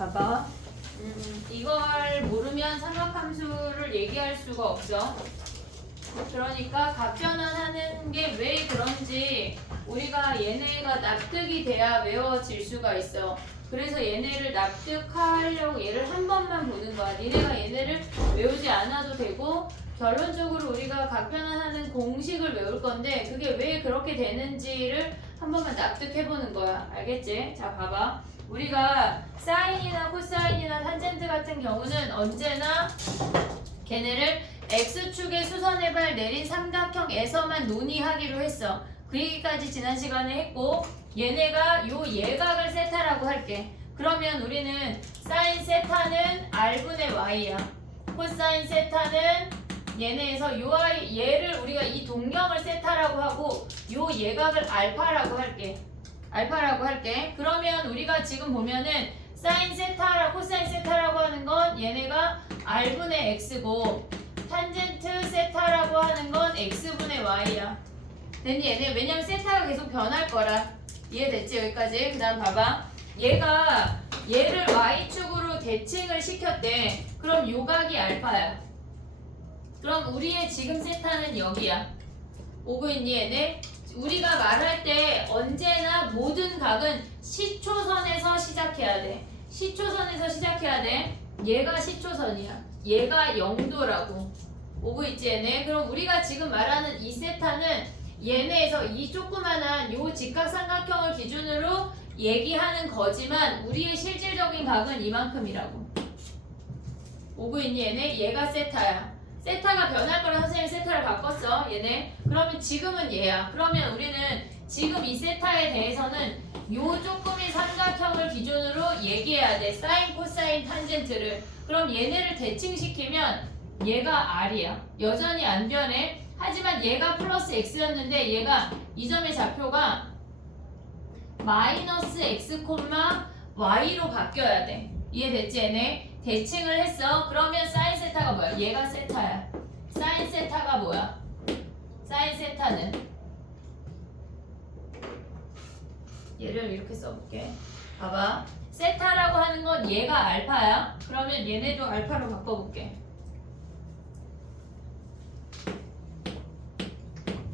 봐봐. 이걸 모르면 삼각함수를 얘기할 수가 없어. 그러니까 각변환하는 게 왜 그런지 우리가 얘네가 납득이 돼야 외워질 수가 있어. 그래서 얘네를 납득하려고 얘를 한 번만 보는 거야. 니네가 얘네를 외우지 않아도 되고 결론적으로 우리가 각변환하는 공식을 외울 건데 그게 왜 그렇게 되는지를 한 번만 납득해보는 거야. 알겠지? 자, 봐봐. 우리가 사인이나 코사인이나 탄젠트 같은 경우는 언제나 걔네를 X축의 수선의 발 내린 삼각형에서만 논의하기로 했어. 그 얘기까지 지난 시간에 했고 얘네가 요 예각을 세타라고 할게. 그러면 우리는 사인 세타는 R분의 Y야. 코사인 세타는 얘네에서 얘를 우리가 이 동경을 세타라고 하고 요 예각을 알파라고 할게. 알파라고 할게. 그러면 우리가 지금 보면은 사인 세타라 코사인 세타라고 하는 건 얘네가 R분의 X고 탄젠트 세타라고 하는 건 X분의 Y야. 됐니? 얘네 왜냐면 세타가 계속 변할 거라. 이해됐지? 여기까지. 그 다음 봐봐. 얘를 Y축으로 대칭을 시켰대. 그럼 요각이 알파야. 그럼 우리의 지금 세타는 여기야. 오고 있니 얘네? 우리가 말할 때 언제나 모든 각은 시초선에서 시작해야 돼. 시초선에서 시작해야 돼. 얘가 시초선이야. 얘가 0도라고. 오고 있지 얘네? 그럼 우리가 지금 말하는 이 세타는 얘네에서 이 조그만한 요 직각삼각형을 기준으로 얘기하는 거지만 우리의 실질적인 각은 이만큼이라고. 오고 있니 얘네? 얘가 세타야. 세타가 변할 거라 선생님이 세타를 바꿨어. 얘네. 그러면 지금은 얘야. 그러면 우리는 지금 이 세타에 대해서는 요 조금의 삼각형을 기준으로 얘기해야 돼. 사인, 코사인, 탄젠트를. 그럼 얘네를 대칭시키면 얘가 R이야. 여전히 안 변해. 하지만 얘가 플러스 X였는데 얘가 이 점의 좌표가 마이너스 X, Y로 바뀌어야 돼. 이해됐지 얘네? 대칭을 했어. 그러면 사인 세타가 뭐야? 얘가 세타야. 사인 세타가 뭐야? 사인 세타는 얘를 이렇게 써볼게. 봐봐. 세타라고 하는 건 얘가 알파야. 그러면 얘네도 알파로 바꿔볼게.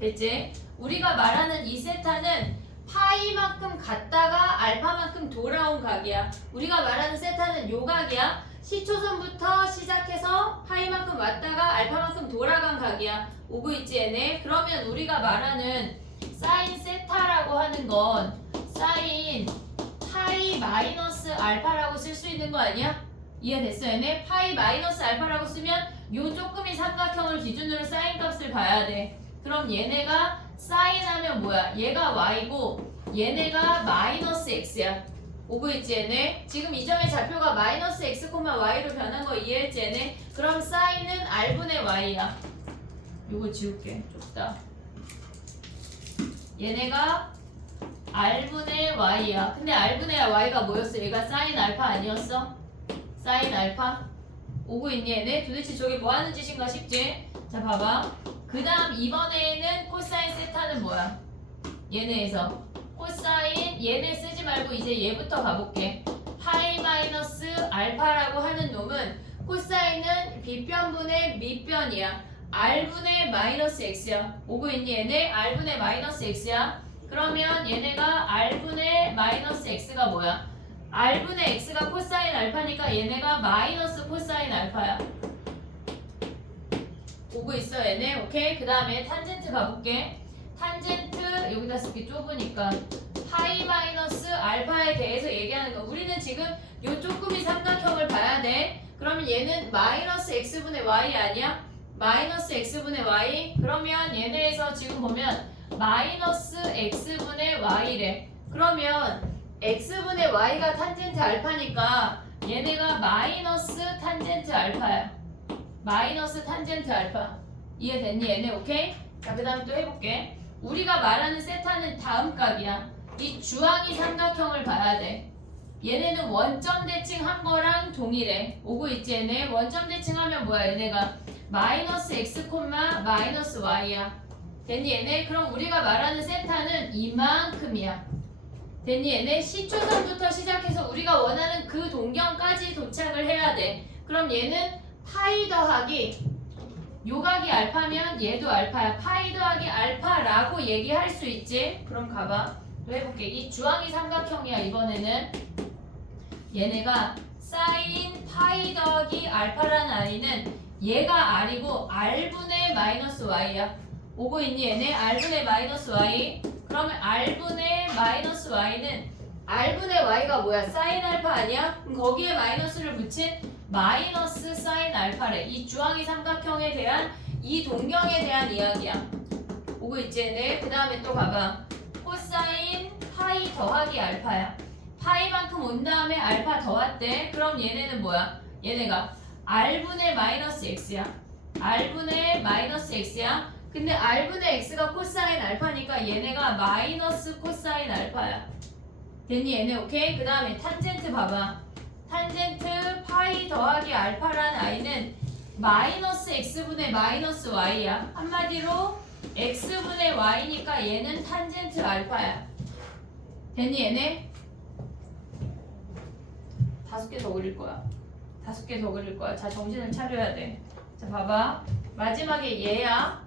됐지? 우리가 말하는 이 세타는 파이만큼 갔다가 알파만큼 돌아온 각이야. 우리가 말하는 세타는 요 각이야. 시초선부터 시작해서 파이만큼 왔다가 알파만큼 돌아간 각이야. 오고 있지 얘네? 그러면 우리가 말하는 사인 세타라고 하는 건 사인 파이 마이너스 알파라고 쓸 수 있는 거 아니야? 이해됐어 얘네? 파이 마이너스 알파라고 쓰면 요 조금의 삼각형을 기준으로 사인 값을 봐야 돼. 그럼 얘네가 사인 하면 뭐야? 얘가 Y고 얘네가 마이너스 X야. 오고 있지 얘네? 지금 이 점의 좌표가 마이너스 X, Y로 변한 거 이해했지 얘네? 그럼 사인은 R분의 Y야. 요거 지울게. 좁다. 얘네가 R분의 Y야. 근데 R분의 Y가 뭐였어? 얘가 사인 알파 아니었어? 사인 알파? 오고 있니 얘네? 도대체 저게 뭐 하는 짓인가 싶지? 자 봐봐. 그 다음 이번에는 코사인 세타는 뭐야? 얘네에서 코사인 얘네 쓰지 말고 이제 얘부터 가볼게. 파이 마이너스 알파라고 하는 놈은 코사인은 빗변분의 밑변이야. R분의 마이너스 X야. 오고 있니 얘네? R분의 마이너스 X야. 그러면 얘네가 R분의 마이너스 X가 뭐야? R분의 X가 코사인 알파니까 얘네가 마이너스 코사인 알파야. 오고 있어 얘네. 오케이? 그 다음에 탄젠트 가볼게. 탄젠트 여기다 쓰기 좁으니까 파이 마이너스 알파에 대해서 얘기하는 거. 우리는 지금 요 조금의 삼각형을 봐야 돼. 그러면 얘는 마이너스 X분의 Y 아니야? 마이너스 X분의 Y. 그러면 얘네에서 지금 보면 마이너스 X분의 Y래. 그러면 X분의 Y가 탄젠트 알파니까 얘네가 마이너스 탄젠트 알파야. 마이너스 탄젠트 알파. 이해됐니 얘네? 오케이? 자, 그 다음에 또 해볼게. 우리가 말하는 세타는 다음 값이야. 이 주황이 삼각형을 봐야 돼. 얘네는 원점 대칭한 거랑 동일해. 오고 있지 얘네? 원점 대칭하면 뭐야 얘네가? 마이너스 X, 마이너스 Y야. 됐니 얘네? 그럼 우리가 말하는 세타는 이만큼이야. 됐니 얘네? 시초선부터 시작해서 우리가 원하는 그 동경 동경까지 도착을 해야 돼. 그럼 얘는 파이 더하기 요각이 알파면 얘도 알파야. 파이 더하기 알파라고 얘기할 수 있지. 그럼 가봐. 또 해볼게. 이 주황이 삼각형이야. 이번에는 얘네가 사인 파이 더하기 알파라는 아이는 얘가 r이고 r분의 마이너스 y야. 오고 있니 얘네? r분의 마이너스 y. 그러면 r분의 마이너스 y는 r분의 y가 뭐야? 사인 알파 아니야? 그럼 거기에 마이너스를 붙인 마이너스 사인 알파래. 이 주황이 삼각형에 대한 이 동경에 대한 이야기야. 오고 있지 얘네? 그 다음에 또 봐봐. 코사인 파이 더하기 알파야. 파이만큼 온 다음에 알파 더했대. 그럼 얘네는 뭐야? 얘네가 r분의 마이너스 x야. r분의 마이너스 x야. 근데 r분의 x가 코사인 알파니까 얘네가 마이너스 코사인 알파야. 됐니 얘네? 오케이? 그 다음에 탄젠트 봐봐. 탄젠트 파이 더하기 알파라는 아이는 마이너스 x분의 마이너스 y야. 한마디로 x분의 y니까 얘는 탄젠트 알파야. 됐니 얘네? 5개 더 그릴 거야. 5개 더 그릴 거야. 자, 정신을 차려야 돼. 자, 봐봐. 마지막에 얘야.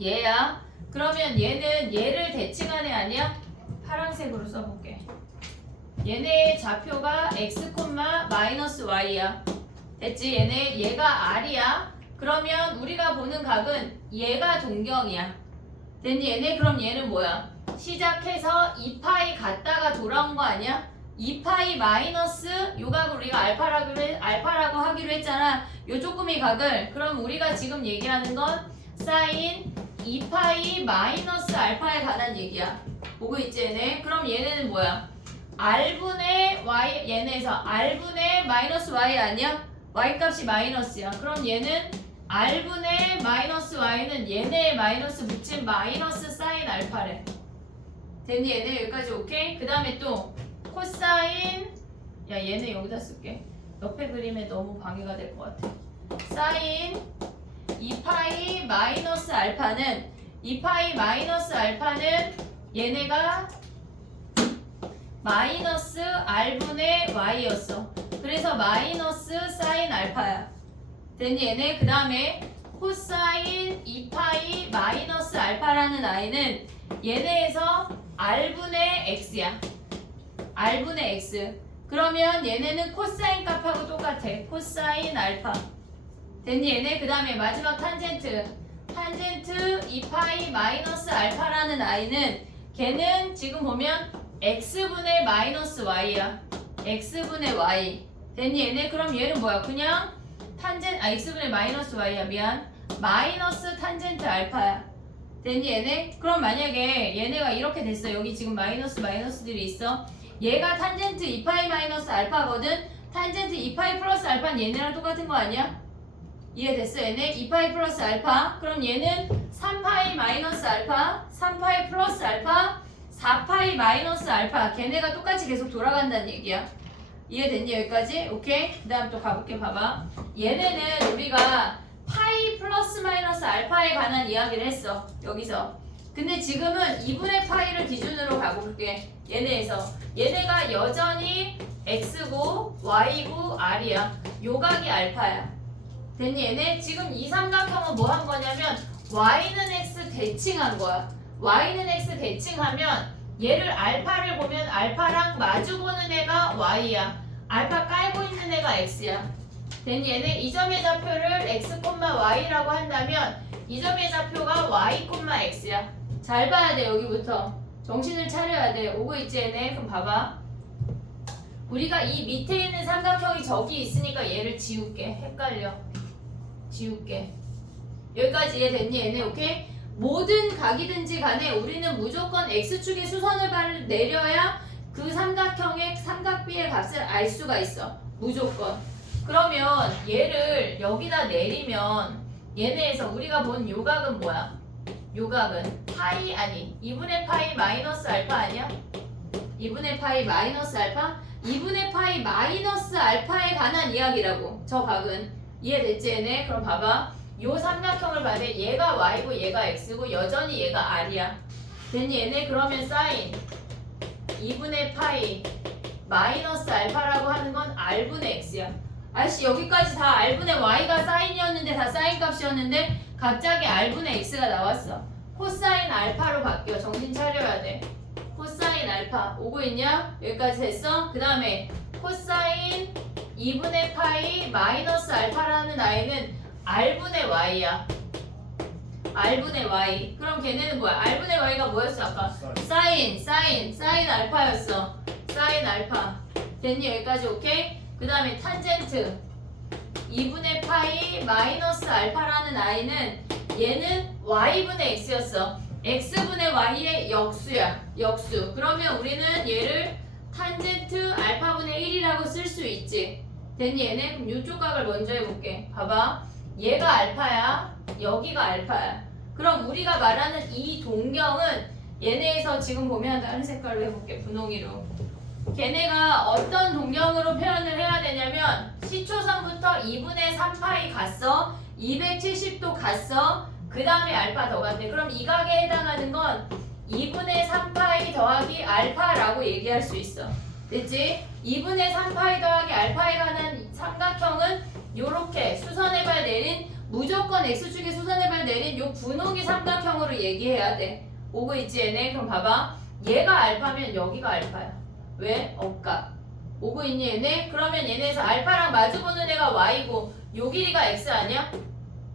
얘야. 그러면 얘는 얘를 대칭한 애 아니야? 파란색으로 써볼게. 얘네 좌표가 x, 마이너스 y야. 됐지? 얘가 r이야. 그러면 우리가 보는 각은 얘가 동경이야. 됐니? 얘네? 그럼 얘는 뭐야? 시작해서 2파이 갔다가 돌아온 거 아니야? 2파이 마이너스 요 각을 우리가 알파라고 하기로 했잖아. 요 조금의 각을. 그럼 우리가 지금 얘기하는 건 사인 2파이 마이너스 알파에 관한 얘기야. 보고 있지 얘네? 그럼 얘네는 뭐야? r분의 y, 얘네에서 r분의 마이너스 y 아니야? y 값이 마이너스야. 그럼 얘는 r분의 마이너스 y는 얘네의 마이너스 붙인 마이너스 사인 알파래. 됐니 얘네? 여기까지 오케이? 그 다음에 또 코사인, 야 얘네 여기다 쓸게. 옆에 그림에 너무 방해가 될 것 같아. 사인 2파이 마이너스 알파는 2파이 마이너스 알파는 얘네가 마이너스 r분의 y였어. 그래서 마이너스 사인 알파야. 됐니 얘네? 그 다음에 코사인 2파이 마이너스 알파라는 아이는 얘네에서 r분의 x야. r분의 x. 그러면 얘네는 코사인 값하고 똑같아. 코사인 알파. 됐니 얘네? 그 다음에 마지막 탄젠트. 탄젠트 2파이 마이너스 알파라는 아이는 걔는 지금 보면 x분의 마이너스 y야. x분의 y. 됐니 얘네? 그럼 얘는 뭐야? 그냥 x분의 마이너스 y야. 미안. 마이너스 탄젠트 알파야. 됐니 얘네? 그럼 만약에 얘네가 이렇게 됐어. 여기 지금 마이너스들이 있어. 얘가 탄젠트 2파이 마이너스 알파거든. 탄젠트 2파이 플러스 알파는 얘네랑 똑같은 거 아니야? 이해됐어 얘네? 2파이 플러스 알파. 그럼 얘는 3파이 마이너스 알파, 3파이 플러스 알파, 4파이 마이너스 알파. 걔네가 똑같이 계속 돌아간다는 얘기야. 이해됐니 여기까지? 오케이? 그 다음 또 가볼게. 봐봐. 얘네는 우리가 파이 플러스 마이너스 알파에 관한 이야기를 했어. 여기서. 근데 지금은 2분의 파이를 기준으로 가볼게. 얘네에서. 얘네가 여전히 x고 y고 r이야. 요각이 알파야. 됐니 얘네? 지금 이 삼각형은 뭐 한 거냐면 y는 x 대칭한 거야. y는 x 대칭하면 얘를 알파를 보면 알파랑 마주보는 애가 y야. 알파 깔고 있는 애가 x야. 됐니 얘네? 이 점의 좌표를 x, y라고 한다면 이 점의 좌표가 y, x야. 잘 봐야 돼 여기부터. 정신을 차려야 돼. 오고 있지 얘네? 그럼 봐봐. 우리가 이 밑에 있는 삼각형이 저기 있으니까 얘를 지울게. 헷갈려. 지울게. 여기까지 이해됐니 얘네? 오케이? 모든 각이든지 간에 우리는 무조건 x축의 수선을 내려야 그 삼각형의 삼각비의 값을 알 수가 있어. 무조건. 그러면 얘를 여기다 내리면 얘네에서 우리가 본 요각은 뭐야? 요각은 파이 아니 2분의 파이 마이너스 알파 아니야? 2분의 파이 마이너스 알파? 2분의 파이 마이너스 알파에 관한 이야기라고. 저 각은. 이해됐지 얘네? 그럼 봐봐. 요 삼각형을 봐야 돼. 얘가 y고 얘가 x고 여전히 얘가 r이야. 됐니 얘네? 그러면 사인 2분의 파이 마이너스 알파라고 하는 건 r분의 x야. 아저씨 여기까지 다 r분의 y가 사인이었는데 다 사인 값이었는데 갑자기 r분의 x가 나왔어. 코사인 알파로 바뀌어. 정신 차려야 돼. 코사인 알파 오고 있냐? 여기까지 됐어? 그 다음에 코사인 2분의 파이 마이너스 알파라는 아이는 r분의 y야. r분의 y. 그럼 걔네는 뭐야? r분의 y가 뭐였어 아까? 사인 알파였어. 사인 알파. 됐니? 여기까지 오케이? 그 다음에 탄젠트 2분의 파이 마이너스 알파라는 i는 얘는 y분의 x였어. x분의 y의 역수야. 역수. 그러면 우리는 얘를 탄젠트 알파분의 1이라고 쓸 수 있지. 됐니 얘네? 그럼 이쪽 각을 먼저 해볼게. 봐봐. 얘가 알파야. 여기가 알파야. 그럼 우리가 말하는 이 동경은 얘네에서 지금 보면 다른 색깔로 해볼게. 분홍이로. 걔네가 어떤 동경으로 표현을 해야 되냐면 시초선부터 2분의 3파이 갔어. 270도 갔어. 그 다음에 알파 더 갔네. 그럼 이 각에 해당하는 건 2분의 3파이 더하기 알파라고 얘기할 수 있어. 됐지? 2분의 3파이 더하기 알파에 관한 삼각형은 요렇게 수선의 발 내린 무조건 x축에 수선의 발 내린 요 분홍이 삼각형으로 얘기해야 돼. 오고 있지 얘네? 그럼 봐봐. 얘가 알파면 여기가 알파야. 왜? 억각. 오고 있니 얘네? 그러면 얘네에서 알파랑 마주보는 애가 y고 요 길이가 x 아니야?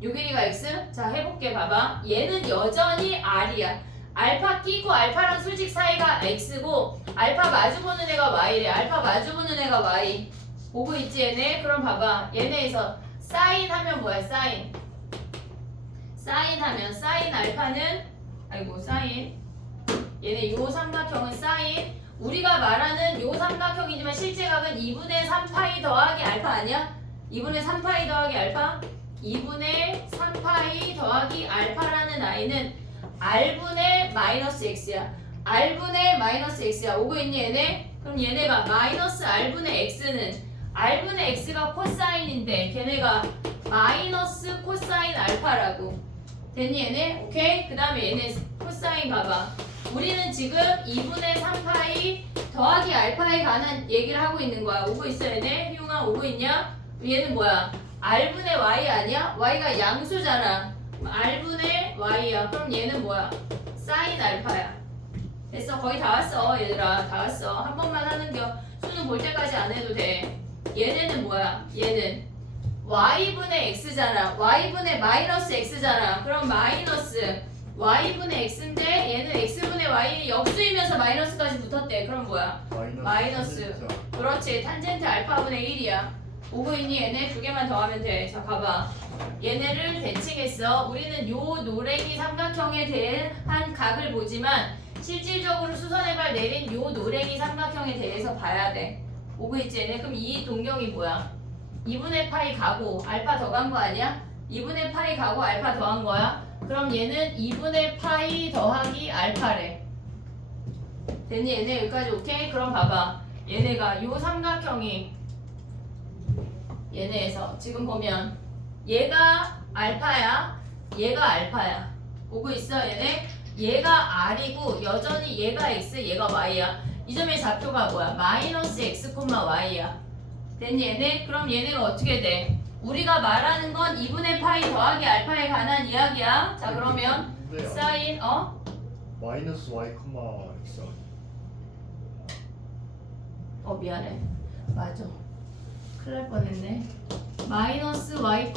요 길이가 x? 자 해볼게. 봐봐. 얘는 여전히 r이야. 알파 끼고 알파랑 수직 사이가 x고 알파 마주보는 애가 y래. 알파 마주보는 애가 y. 오고 있지 얘네? 그럼 봐봐. 얘네에서 사인 하면 뭐야? 사인. 사인 하면 사인 알파는 아이고 사인. 얘네 요 삼각형은 사인. 우리가 말하는 요 삼각형이지만 실제 각은 2분의 3파이 더하기 알파 아니야? 2분의 3파이 더하기 알파? 2분의 3파이 더하기 알파라는 아이는 r분의 마이너스 x야. r분의 마이너스 x야. 오고 있니 얘네? 그럼 얘네가 마이너스 r분의 x는 r분의 x가 코사인인데 걔네가 마이너스 코사인 알파라고. 됐니 얘네? 오케이? 그 다음에 얘네 코사인 봐봐. 우리는 지금 2분의 3파이 더하기 알파에 관한 얘기를 하고 있는 거야. 오고 있어 얘네? 희용아 오고 있냐? 얘는 뭐야? r분의 y 아니야? y가 양수잖아. r분의 y야. 그럼 얘는 뭐야? 사인 알파야. 됐어. 거의 다 왔어 얘들아. 다 왔어. 한 번만 하는겨. 수능 볼 때까지 안 해도 돼. 얘네는 뭐야? 얘는 y분의 x잖아. y분의 마이너스 x잖아. 그럼 마이너스 y분의 x인데 얘는 x분의 y 역수이면서 마이너스까지 붙었대. 그럼 뭐야? 마이너스. 그렇지. 탄젠트 알파분의 1이야. 오고 있니 얘네? 두 개만 더 하면 돼. 자 봐봐. 얘네를 대칭했어. 우리는 요 노랭이 삼각형에 대한 각을 보지만 실질적으로 수선의 발 내린 요 노랭이 삼각형에 대해서 봐야 돼. 오고 있지 얘네? 그럼 이 동경이 뭐야? 2분의 파이 가고 알파 더 간 거 아니야? 2분의 파이 가고 알파 더한 거야? 그럼 얘는 2분의 파이 더하기 알파래. 됐니 얘네? 여기까지 오케이? 그럼 봐봐. 얘네가 요 삼각형이 얘네에서 지금 보면 얘가 알파야. 얘가 알파야. 오고 있어 얘네? 얘가 r이고 여전히 얘가 x 얘가 y야. 이 점의 좌표가 뭐야? 마이너스 x, y야. 됐니 얘네? 그럼 얘네가 어떻게 돼? 우리가 말하는 건 2분의 파이 더하기 알파에 관한 이야기야. 자 그러면 사인 마이너스 y, x. 미안해. 맞아. 큰일 날 뻔했네. 마이너스 y,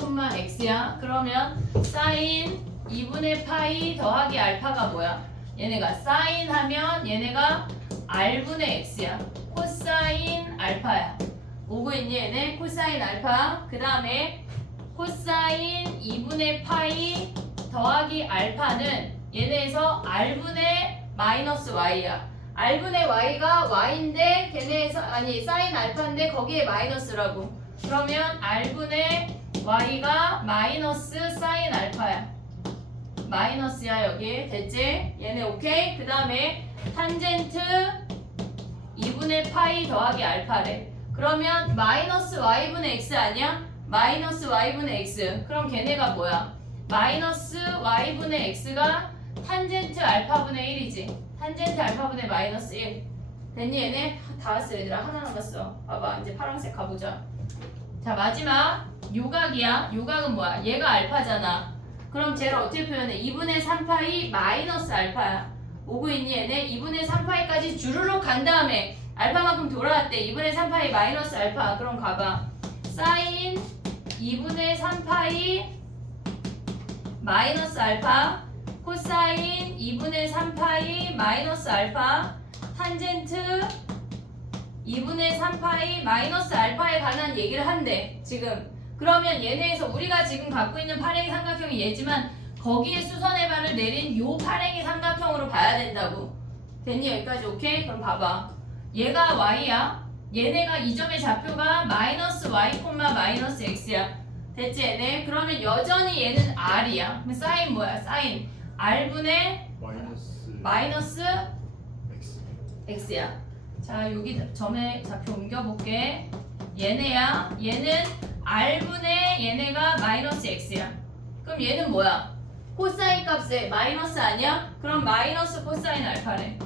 x야. 그러면 사인 2분의 파이 더하기 알파가 뭐야? 얘네가 사인 하면 얘네가 r분의 x야. 코사인 알파야. 오고 있니 얘네? 코사인 알파. 그 다음에 코사인 2분의 파이 더하기 알파는 얘네에서 r분의 마이너스 y야. r분의 y가 y인데 걔네에서 아니 사인 알파인데 거기에 마이너스라고. 그러면 r분의 y가 마이너스 사인 알파야. 마이너스야 여기. 됐지? 얘네 오케이? 그 다음에 탄젠트 2분의 파이 더하기 알파래. 그러면 마이너스 y분의 x 아니야? 마이너스 y분의 x. 그럼 걔네가 뭐야? 마이너스 y분의 x가 탄젠트 알파분의 1이지. 탄젠트 알파분의 마이너스 1. 됐니 얘네? 다 왔어 얘들아. 하나 남았어. 봐봐 이제 파란색 가보자. 자 마지막 요각이야. 요각은 뭐야? 얘가 알파잖아. 그럼 쟤를 어떻게 표현해? 2분의 3파이 마이너스 알파야. 오고 있니 얘네? 2분의 3파이까지 주르륵 간 다음에 알파만큼 돌아왔대. 2분의 3파이 마이너스 알파. 그럼 가봐. 사인 2분의 3파이 마이너스 알파, 코사인 2분의 3파이 마이너스 알파, 탄젠트 2분의 3파이 마이너스 알파에 관한 얘기를 한대 지금. 그러면 얘네에서 우리가 지금 갖고 있는 팔행이 삼각형이 얘지만 거기에 수선의 발을 내린 요 팔행이 삼각형으로 봐야 된다고. 됐니? 여기까지 오케이? 그럼 봐봐. 얘가 y야. 얘네가 이 점의 좌표가 마이너스 y, 마이너스 x야. 됐지 얘네? 그러면 여전히 얘는 r이야. 그럼 사인 뭐야? 사인 r분의 마이너스 X. x야. 자 여기 점의 좌표 옮겨볼게. 얘네야. 얘는 r분의 얘네가 마이너스 x야. 그럼 얘는 뭐야? 코사인 값에 마이너스 아니야? 그럼 마이너스 코사인 알파래.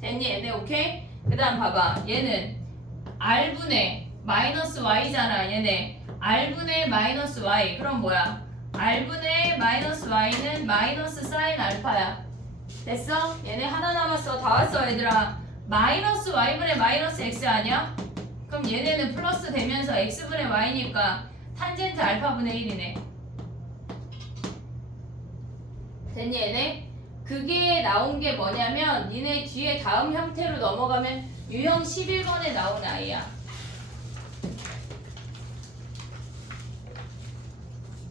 됐니 얘네? 오케이? 그 다음 봐봐. 얘는 r분의 마이너스 y잖아 얘네. r분의 마이너스 y. 그럼 뭐야? r분의 마이너스 y는 마이너스 사인 알파야. 됐어? 얘네 하나 남았어. 다 왔어 얘들아. 마이너스 y분의 마이너스 x 아니야? 그럼 얘네는 플러스 되면서 x분의 y니까 탄젠트 알파분의 1이네. 됐니 얘네? 그게 나온 게 뭐냐면 니네 뒤에 다음 형태로 넘어가면 유형 11번에 나온 아이야.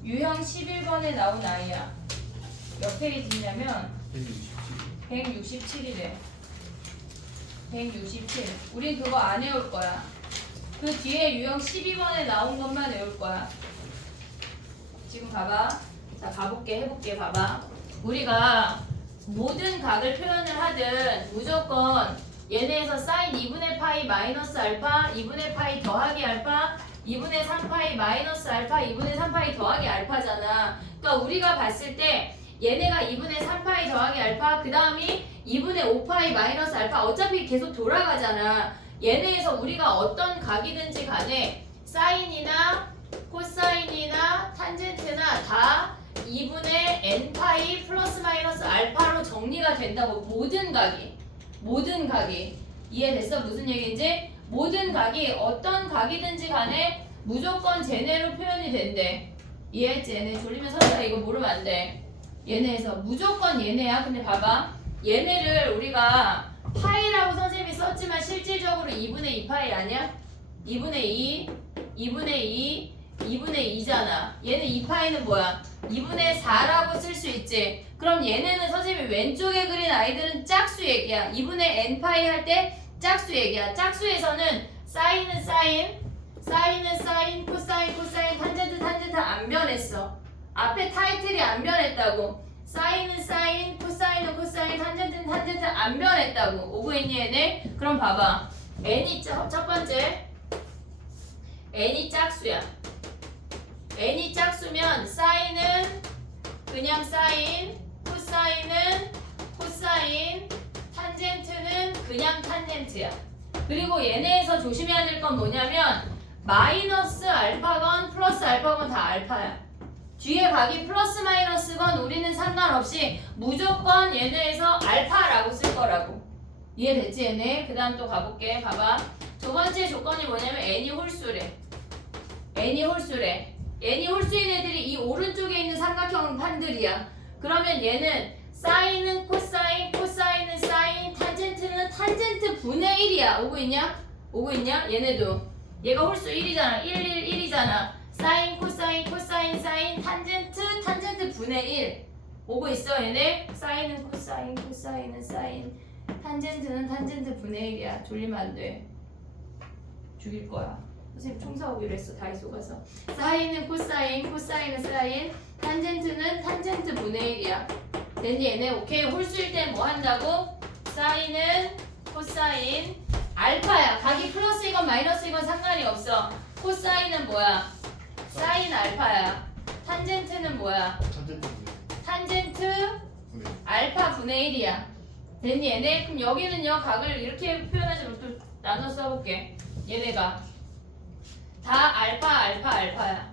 유형 11번에 나온 아이야. 몇 페이지냐면 167이래. 167. 우린 그거 안 외울 거야. 그 뒤에 유형 12번에 나온 것만 외울 거야. 지금 봐봐. 자 가볼게. 해볼게. 봐봐. 우리가 모든 각을 표현을 하든 무조건 얘네에서 사인 2분의 파이 마이너스 알파, 2분의 파이 더하기 알파, 2분의 3파이 마이너스 알파, 2분의 3파이 더하기 알파잖아. 그러니까 우리가 봤을 때 얘네가 2분의 3파이 더하기 알파, 그 다음이 2분의 5파이 마이너스 알파. 어차피 계속 돌아가잖아. 얘네에서 우리가 어떤 각이든지 간에 사인이나 코사인이나 탄젠트나 다 2분의 n파이 플러스 마이너스 알파로 정리가 된다고. 모든 각이 이해됐어? 무슨 얘기인지? 모든 각이 어떤 각이든지 간에 무조건 쟤네로 표현이 된대. 이해했지? 얘네 졸리면 선수다. 이거 모르면 안 돼. 얘네에서 무조건 얘네야. 근데 봐봐. 얘네를 우리가 파이라고 선생님이 썼지만 실질적으로 2분의 2파이 아니야? 2분의 2, 2분의 2, 2분의 2잖아. 얘는 2파이는 뭐야? 2분의 4라고 쓸 수 있지. 그럼 얘네는 선생님이 왼쪽에 그린 아이들은 짝수 얘기야. 2분의 n파이 할 때 짝수 얘기야. 짝수에서는 사인은 사인, 코사인, 탄젠트 안 변했어. 앞에 타이틀이 안 변했다고. 사인은 사인, 코사인은 코사인, 탄젠트 안 변했다고. 오고 있니 얘네? 그럼 봐봐. n이 첫 번째 n이 짝수야. n이 짝수면 사인은 그냥 사인, 코사인은 코사인, 탄젠트는 그냥 탄젠트야. 그리고 얘네에서 조심해야 될 건 뭐냐면 마이너스 알파건 플러스 알파건 다 알파야. 뒤에 각이 플러스 마이너스건 우리는 상관없이 무조건 얘네에서 알파라고 쓸 거라고. 이해됐지 얘네? 그 다음 또 가볼게. 봐봐. 두 번째 조건이 뭐냐면 n이 홀수래. n이 홀수래. n이 홀수인 애들이 이 오른쪽에 있는 삼각형 판들이야. 그러면 얘는 사인은 코사인, 코사인은 사인, 탄젠트는 탄젠트 분의 1이야. 오고 있냐? 오고 있냐? 얘네도. 얘가 홀수 1이잖아. 111이잖아. 사인, 코사인, 코사인, 사인, 탄젠트 분의 1. 오고 있어 얘네? 사인은 코사인, 코사인은 사인, 탄젠트는 탄젠트 분의 1이야. 졸리면 안 돼. 죽일 거야. 선생님 총 사오기로 했어. 다이소 가서. 사인은 코사인, 코사인은 사인, 탄젠트는 탄젠트 분의 1이야. 됐니 얘네? 오케이. 홀수일 땐 뭐 한다고? 사인은 코사인, 알파야. 각이 플러스이건 마이너스이건 상관이 없어. 코사인은 뭐야? 사인 알파야. 탄젠트는 뭐야? 탄젠트 알파 분의 1이야. 됐니 얘네? 그럼 여기는요 각을 이렇게 표현하지 말고 또 나눠 써볼게. 얘네가 다 알파야.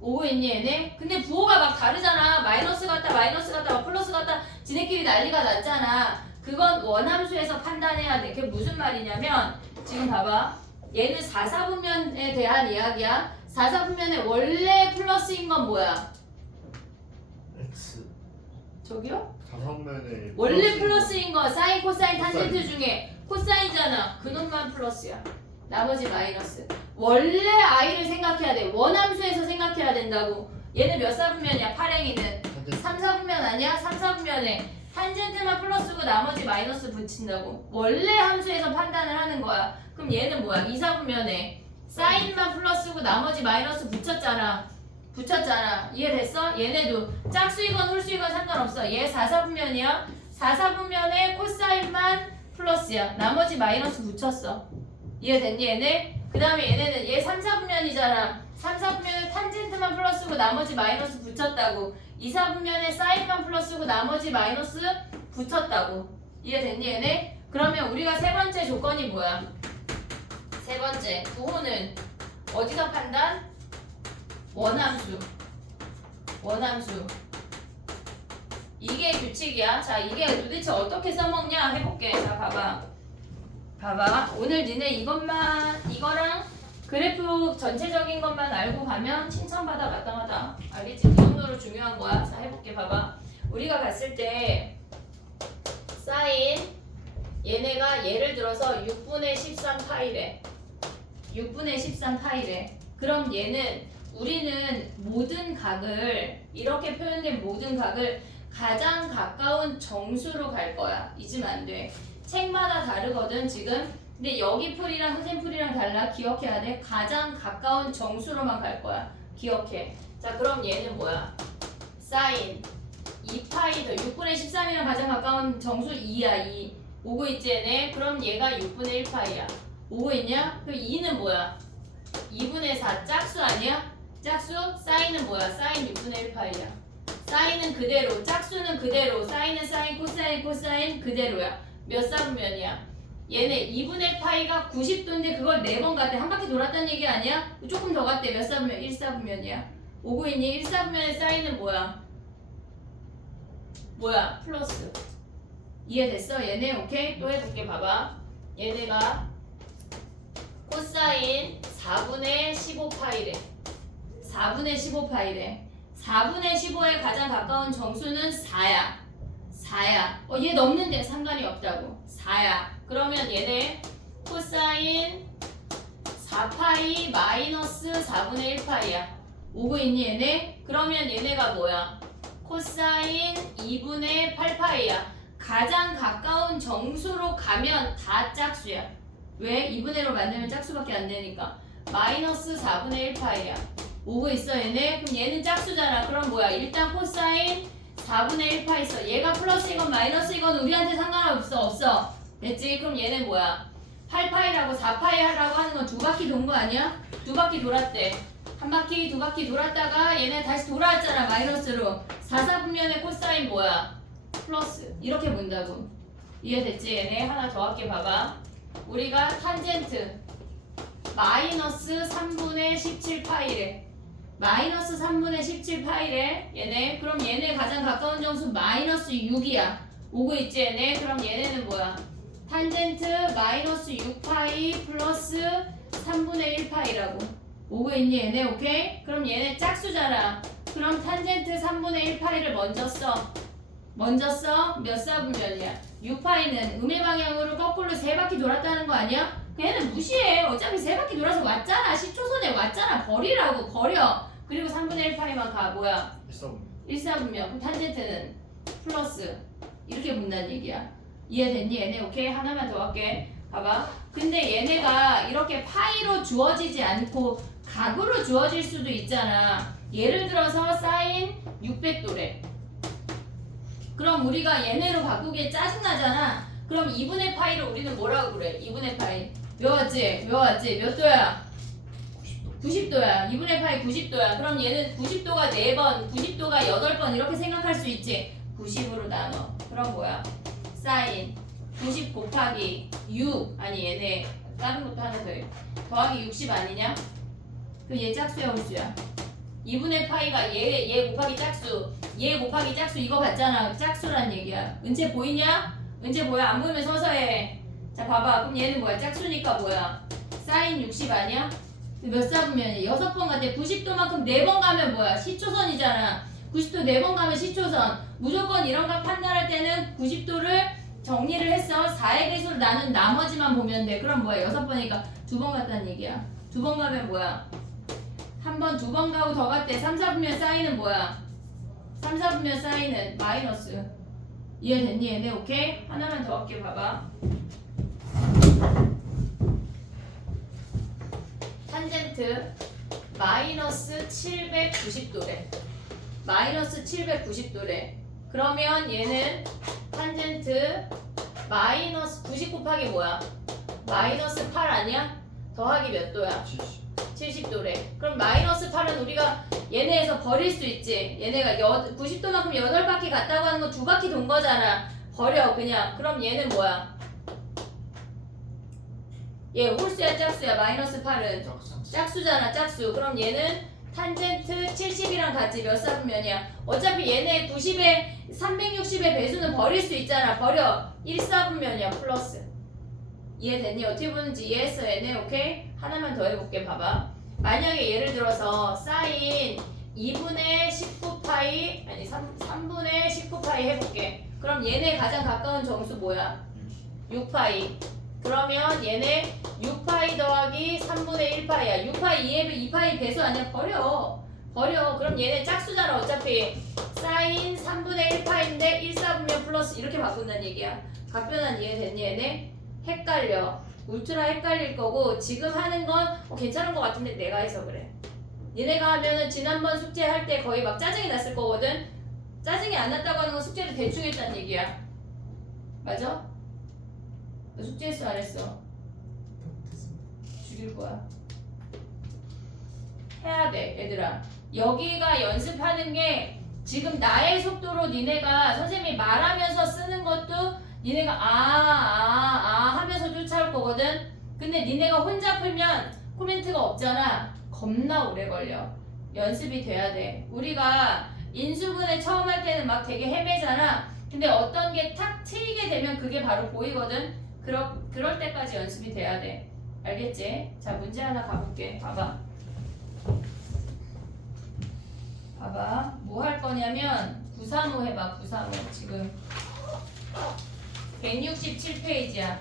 오고 있니 얘네? 근데 부호가 막 다르잖아. 마이너스 같다 막 플러스 같다 지네끼리 난리가 났잖아. 그건 원함수에서 판단해야 돼. 그게 무슨 말이냐면 지금 봐봐. 얘는 4사분면에 대한 이야기야. 4사분면에 원래 플러스인 건 뭐야? X 저기요? 다섯면에 원래 플러스인 거 사인, 코사인, 탄젠트 중에 코사인이잖아. 그놈만 플러스야. 나머지 마이너스. 원래 i를 생각해야 돼. 원함수에서 생각해야 된다고. 얘는 몇 사분면이야? 파랭이는 3사분면 아니야? 3사분면에 탄젠트만 플러스고 나머지 마이너스 붙인다고. 원래 함수에서 판단을 하는 거야. 그럼 얘는 뭐야? 2사분면에 사인만 플러스고 나머지 마이너스 붙였잖아. 이해됐어? 얘네도 짝수이건 홀수이건 상관없어. 얘 4사분면이야. 4사분면에 코사인만 플러스야. 나머지 마이너스 붙였어. 이해됐니 얘네? 그 다음에 얘네는 얘 3사분면이잖아. 3사분면에 탄젠트만 플러스고 나머지 마이너스 붙였다고. 2사분면에 사인만 플러스고 나머지 마이너스 붙였다고. 이해됐니 얘네? 그러면 우리가 세 번째 조건이 뭐야? 세 번째 부호는 어디서 판단? 원함수. 이게 규칙이야. 자, 이게 도대체 어떻게 써먹냐 해볼게. 자, 봐봐. 오늘 니네 이거랑 그래프 전체적인 것만 알고 가면 칭찬받아 마땅하다. 알겠지? 그 정도로 중요한 거야. 자, 해볼게. 봐봐. 우리가 갔을 때 사인 얘네가 예를 들어서 6분의 13파이래. 6분의 13파이래. 그럼 얘는 우리는 모든 각을 이렇게 표현된 모든 각을 가장 가까운 정수로 갈 거야. 잊으면 안 돼. 책마다 다르거든 지금. 근데 여기 풀이랑 선생님 풀이랑 달라. 기억해야 돼. 가장 가까운 정수로만 갈 거야. 기억해. 자 그럼 얘는 뭐야? 사인 2파이 더 6분의 13이랑 가장 가까운 정수 2야. 2 오고 있지 얘네? 그럼 얘가 6분의 1파이야. 오고 있냐? 그럼 2는 뭐야? 2분의 4 짝수 아니야? 짝수? 사인은 뭐야? 사인 6분의 1파이야. 사인은 그대로, 짝수는 그대로, 사인은 사인, 코사인 그대로야. 몇 사분면이야? 얘네 2분의 파이가 90도인데 그걸 4번 갔대. 한 바퀴 돌았다는 얘기 아니야? 조금 더 갔대. 몇 사분면? 1사분면이야. 오고 있니? 1사분면의 사인은 뭐야? 플러스. 이해됐어? 얘네 오케이? 또 해볼게. 봐봐. 얘네가 코사인 4분의 15파이래. 4분의 15파이래. 4분의 15에 가장 가까운 정수는 4야. 얘 넘는데 상관이 없다고. 4야. 그러면 얘네 코사인 4파이 마이너스 4분의 1파이야. 오고 있니 얘네? 그러면 얘네가 뭐야? 코사인 2분의 8파이야. 가장 가까운 정수로 가면 다 짝수야. 왜? 2분의 1로 만들면 짝수밖에 안 되니까. 마이너스 4분의 1파이야. 오고 있어 얘네? 그럼 얘는 짝수잖아. 그럼 뭐야? 일단 코사인 4분의 1파 있어. 얘가 플러스이건 마이너스이건 우리한테 상관없어. 됐지? 그럼 얘는 뭐야? 8파이라고 4파이 하라고 하는 건 2바퀴 돈 거 아니야? 2바퀴 돌았대. 한 바퀴 2바퀴 돌았다가 얘네 다시 돌아왔잖아. 마이너스로. 4사분면의 코사인 뭐야? 플러스. 이렇게 본다고. 이해됐지? 얘네 하나 더 할게. 봐봐. 우리가 탄젠트 마이너스 3분의 17파이래. 마이너스 3분의 17파이래. 얘네. 그럼 얘네 가장 가까운 정수 마이너스 6이야. 오고 있지 얘네. 그럼 얘네는 뭐야? 탄젠트 마이너스 6파이 플러스 3분의 1파이라고. 오고 있니 얘네? 오케이? 그럼 얘네 짝수잖아. 그럼 탄젠트 3분의 1파이를 먼저 써. 몇 사분면이야? 6파이는 음의 방향으로 거꾸로 3바퀴 돌았다는 거 아니야? 걔는 무시해. 어차피 3바퀴 돌아서 왔잖아. 10초선에 왔잖아. 버려. 그리고 3분의 1파이만 가. 뭐야? 1사분면. 그럼 탄젠트는 플러스. 이렇게 본다는 얘기야. 이해됐니 얘네? 오케이? 하나만 더 할게. 봐봐. 근데 얘네가 이렇게 파이로 주어지지 않고 각으로 주어질 수도 있잖아. 예를 들어서 사인 600도래. 그럼 우리가 얘네로 바꾸기에 짜증나잖아. 그럼 2분의 파이를 우리는 뭐라고 그래? 2분의 파이. 외웠지? 몇 도야? 90도야. 2분의 파이 90도야. 그럼 얘는 90도가 4번, 90도가 8번 이렇게 생각할 수 있지. 90으로 나눠. 그럼 뭐야? 사인 90 곱하기 6 아니 얘네 다른 것도 하나 더 해. 더하기 60 아니냐? 그럼 얘 짝수야 홀수야? 2분의 파이가 얘 곱하기 짝수 얘 곱하기 짝수 이거 같잖아. 짝수란 얘기야. 은채 보이냐? 은채 보여? 안 보이면 서서 해. 자 봐봐. 그럼 얘는 뭐야? 짝수니까 뭐야? 사인 60 아니야? 몇 사분면이야? 6번 같아. 90도만큼 4번 가면 뭐야? 시초선이잖아. 90도 4번 가면 시초선. 무조건 이런 거 판단할 때는 90도를 정리를 했어. 4의 개수를 나눈 나머지만 보면 돼. 그럼 뭐야? 6번이니까 2번 갔다는 얘기야. 2번 가면 뭐야? 한 번, 2번 가고 더 갔대. 3, 4분면 사인은 뭐야? 3, 4분면 사인은 마이너스. 이해됐니 얘네? 오케이? 하나만 더 할게. 봐봐. 탄젠트 마이너스 790도래. 마이너스 790도래. 그러면 얘는 탄젠트 마이너스 90 곱하기 뭐야? 마이너스 8 아니야? 더하기 몇 도야? 70도래. 그럼 마이너스 8은 우리가 얘네에서 버릴 수 있지. 얘네가 90도만큼 8바퀴 갔다고 하는 거 2바퀴 돈 거잖아. 버려 그냥. 그럼 얘는 뭐야? 얘 홀수야 짝수야? 마이너스 8은 짝수잖아 짝수. 그럼 얘는 탄젠트 70이랑 같이 몇 사분면이야? 어차피 얘네 90에 360의 배수는 버릴 수 있잖아. 버려. 1사분면이야 플러스. 이해됐니? 어떻게 보는지 이해했어 얘네? 오케이? 하나만 더 해볼게. 봐봐. 만약에 예를 들어서 사인 2분의 19파이 아니 3분의 19파이 해볼게. 그럼 얘네 가장 가까운 정수 뭐야? 6파이. 그러면 얘네 6파이 더하기 3분의 1파이야. 6파이 2파이 배수 아니야? 버려. 그럼 얘네 짝수잖아. 어차피 사인 3분의 1파인데 1사분면 플러스 이렇게 바꾼다는 얘기야. 각변한 이해됐니 얘네? 헷갈려. 울트라 헷갈릴 거고 지금 하는 건 괜찮은 거 같은데 내가 해서 그래. 니네가 하면은 지난번 숙제할 때 거의 막 짜증이 났을 거거든. 짜증이 안 났다고 하는 건 숙제를 대충 했다는 얘기야. 맞아? 너 숙제했어 안 했어? 죽일 거야. 해야 돼 얘들아. 여기가 연습하는 게 지금 나의 속도로 니네가 선생님이 말하면서 쓰는 것도 니네가 하면서 쫓아올 거거든. 근데 니네가 혼자 풀면 코멘트가 없잖아. 겁나 오래 걸려. 연습이 돼야 돼. 우리가 인수분해 처음 할 때는 막 되게 헤매잖아. 근데 어떤 게 탁 트이게 되면 그게 바로 보이거든. 그럴 때까지 연습이 돼야 돼. 알겠지? 자 문제 하나 가볼게. 봐봐. 뭐 할 거냐면 935 해봐. 935 지금 167페이지야.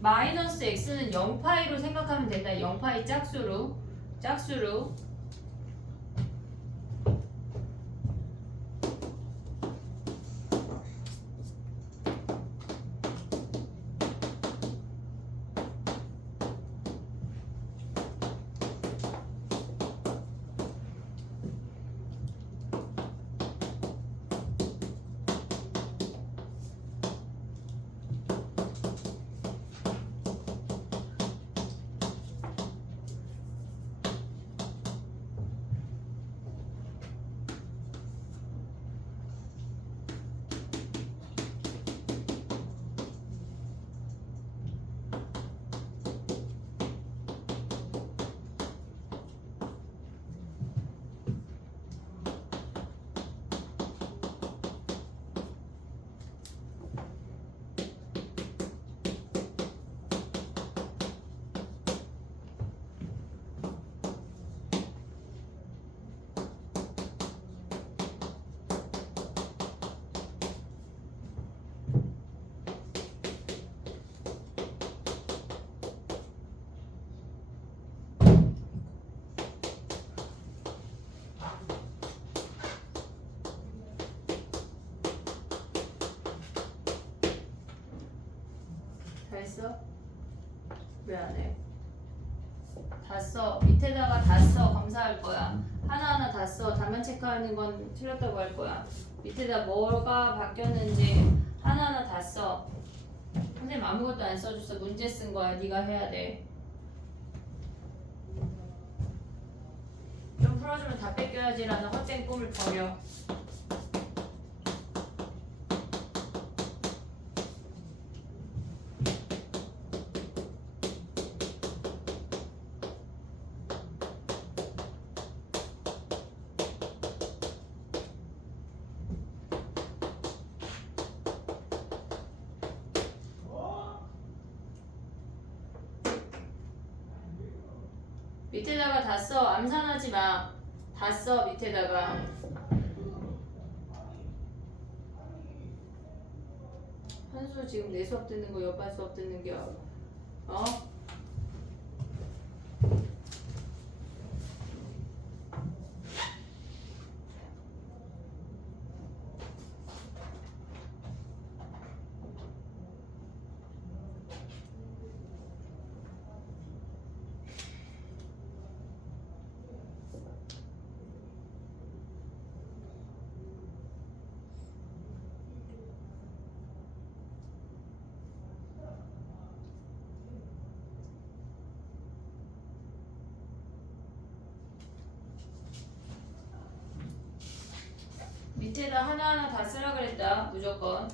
마이너스 x는 0파이로 생각하면 된다. 0파이 짝수로. 다 했어? 왜 안 해? 다 써. 밑에다가 다 써. 검사할 거야. 하나하나 다 써. 답안 체크하는 건 틀렸다고 할 거야. 밑에다 뭐가 바뀌었는지 하나하나 다 써. 선생님 아무것도 안 써줬어. 문제 쓴 거야. 네가 해야 돼. 좀 풀어주면 다 뺏겨야지라는 헛된 꿈을 버려. 밑에다가 다 써. 암산하지 마. 다 써. 밑에다가. 현수 지금 내 수업 듣는 거 옆반 수업 듣는 게 어? 밑에다 하나하나 다 쓰라 그랬다. 무조건.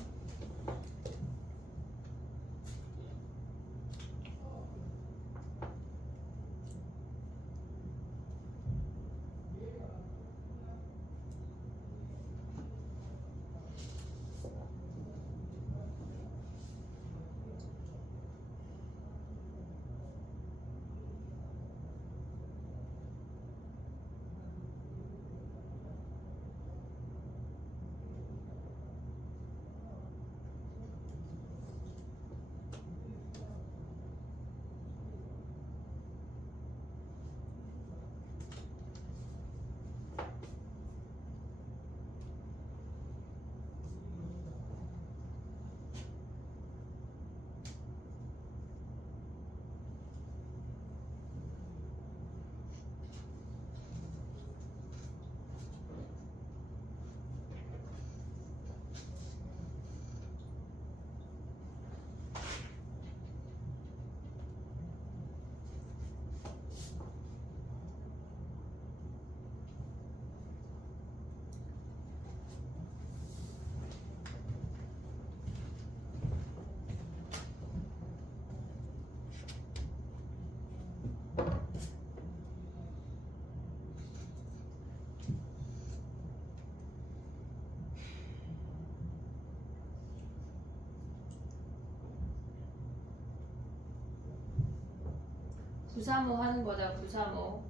구사모 하는 거다. 구사모.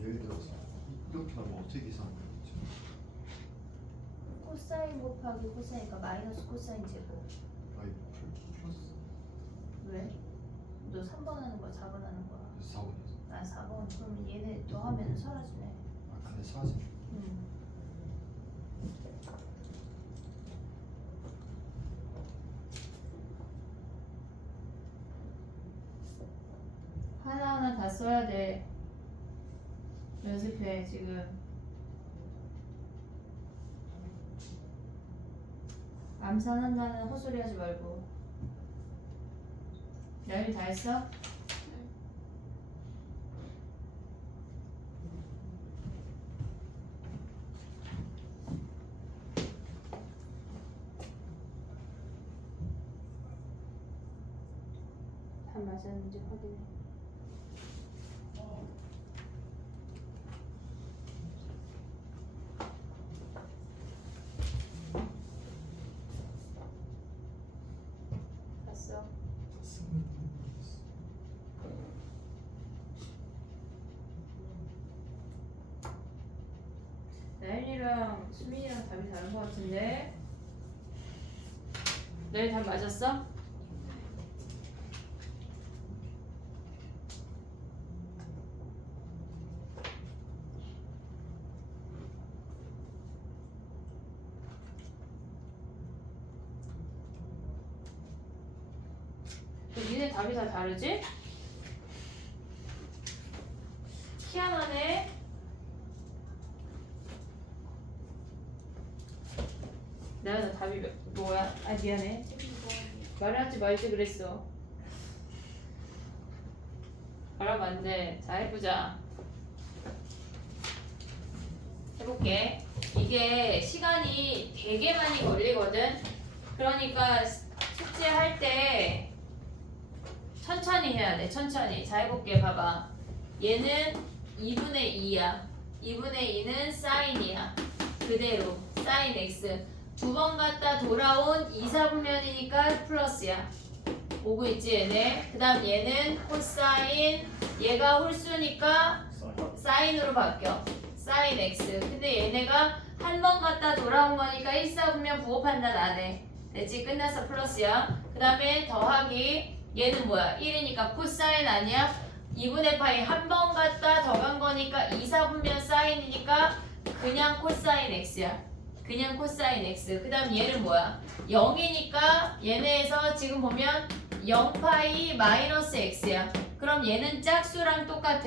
예를 들어서 이렇게 하면 어떻게 계산하는 거지? 코사인 곱하기 코사인이니까 마이너스 코사인 제곱. 아이 플러스 왜? 너 3번 하는 거야? 4번 하는 거야? 4번이죠. 아 4번. 그럼 얘네 더하면 사라지네. 아 근데 사라지. 하나하나 다 써야 돼. 연습해 지금. 암산한다는 헛소리 하지 말고. 나연이 다 했어? 다 맞았는지 확인해. 봤어? 나연이랑 수민이랑 답이 다른 것 같은데? 너희 답 맞았어? 니네 답이 다 다르지? 희한하네. 나연아 답이 뭐야? 아 미안해. 말하지 말지 그랬어. 말하면 안 돼. 자 해보자. 해볼게. 이게 시간이 되게 많이 걸리거든. 그러니까 숙제할 때 천천히 해야 돼. 천천히. 자 해볼게. 봐봐. 얘는 2분의 2야. 2분의 2는 사인이야. 그대로 사인 x. 두 번 갔다 돌아온 2, 4분면이니까 플러스야. 오고 있지 얘네. 그 다음 얘는 코사인. 얘가 홀수니까 사인으로 바뀌어. 사인 x. 근데 얘네가 한 번 갔다 돌아온 거니까 1, 4분면 부호 판단 안 해. 됐지? 끝났어. 플러스야. 그 다음에 더하기. 얘는 뭐야? 1이니까 코사인 아니야? 2분의 파이 한 번 갔다 더 간 거니까 2, 4분면 사인이니까 그냥 코사인 x야. 그냥 코사인 x. 그 다음 얘는 뭐야? 0이니까 얘네에서 지금 보면 0파이 마이너스 x야. 그럼 얘는 짝수랑 똑같아.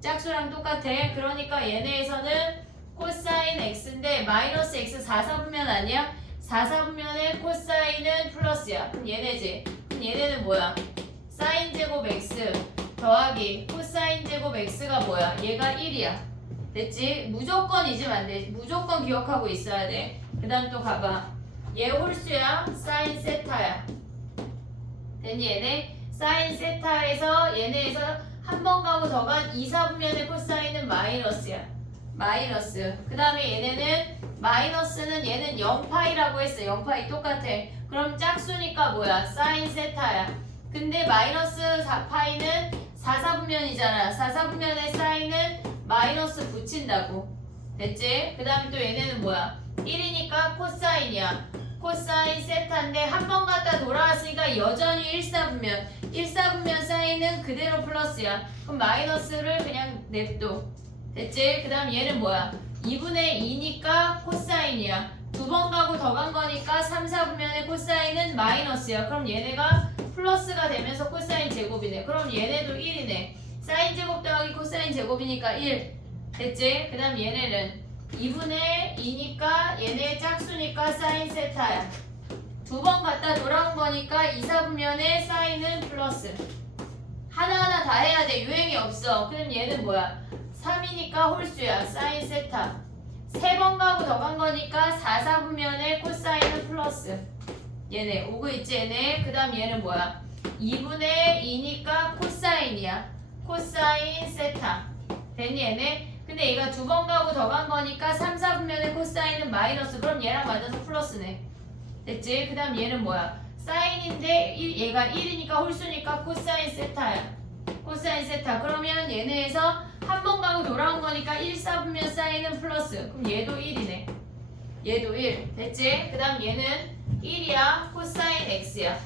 짝수랑 똑같아. 그러니까 얘네에서는 코사인 x인데 마이너스 x 4, 4분면 아니야? 4, 4분면의 코사인은 플러스야. 그럼 얘네지. 그럼 얘네는 뭐야? 사인 제곱 x 더하기 코사인 제곱 x가 뭐야? 얘가 1이야. 됐지? 무조건 잊으면 안 돼. 무조건 기억하고 있어야 돼. 그 다음 또 가봐. 얘 홀수야. 사인 세타야. 됐니 얘네? 사인 세타에서 얘네에서 한 번 가고 더 간 2, 4분면의 코사인은 마이너스야. 마이너스. 그 다음에 얘네는 마이너스는 얘는 0파이라고 했어. 0파이 똑같아. 그럼 짝수니까 뭐야? 사인 세타야. 근데 마이너스 4파이는 4, 4분면이잖아. 4, 4분면의 사인은 마이너스 붙인다고. 됐지? 그 다음에 또 얘네는 뭐야? 1이니까 코사인이야. 코사인 세타인데 한 번 갔다 돌아왔으니까 여전히 1, 4분면. 1, 4분면 사인은 그대로 플러스야. 그럼 마이너스를 그냥 냅둬. 됐지? 그 다음 얘는 뭐야? 2분의 2니까 코사인이야. 두 번 가고 더 간 거니까 3, 4분면의 코사인은 마이너스야. 그럼 얘네가 플러스가 되면서 코사인 제곱이네. 그럼 얘네도 1이네. 사인 제곱 더하기 코사인 제곱이니까 1. 됐지? 그 다음 얘네는 2분의 2니까 얘네 짝수니까 사인 세타야. 두 번 갔다 돌아온 거니까 2, 4분면의 사인은 플러스. 하나하나 다 해야 돼. 유행이 없어. 그럼 얘는 뭐야? 3이니까 홀수야. 사인 세타. 세 번 가고 더 간 거니까 4, 4분면의 코사인은 플러스. 얘네 오고 있지 얘네. 그 다음 얘는 뭐야? 2분의 2니까 코사인이야. 코사인 세타. 됐니 얘네? 근데 얘가 두 번 가고 더 간 거니까 3, 4분면의 코사인은 마이너스. 그럼 얘랑 맞아서 플러스네. 됐지? 그 다음 얘는 뭐야? 사인인데 얘가 1이니까 홀수니까 코사인 세타야. 코사인 세타. 그러면 얘네에서 한 번 가고 돌아온 거니까 1, 4분면 사인은 플러스. 그럼 얘도 1이네. 얘도 1. 됐지? 그 다음 얘는 1이야. 코사인 x야.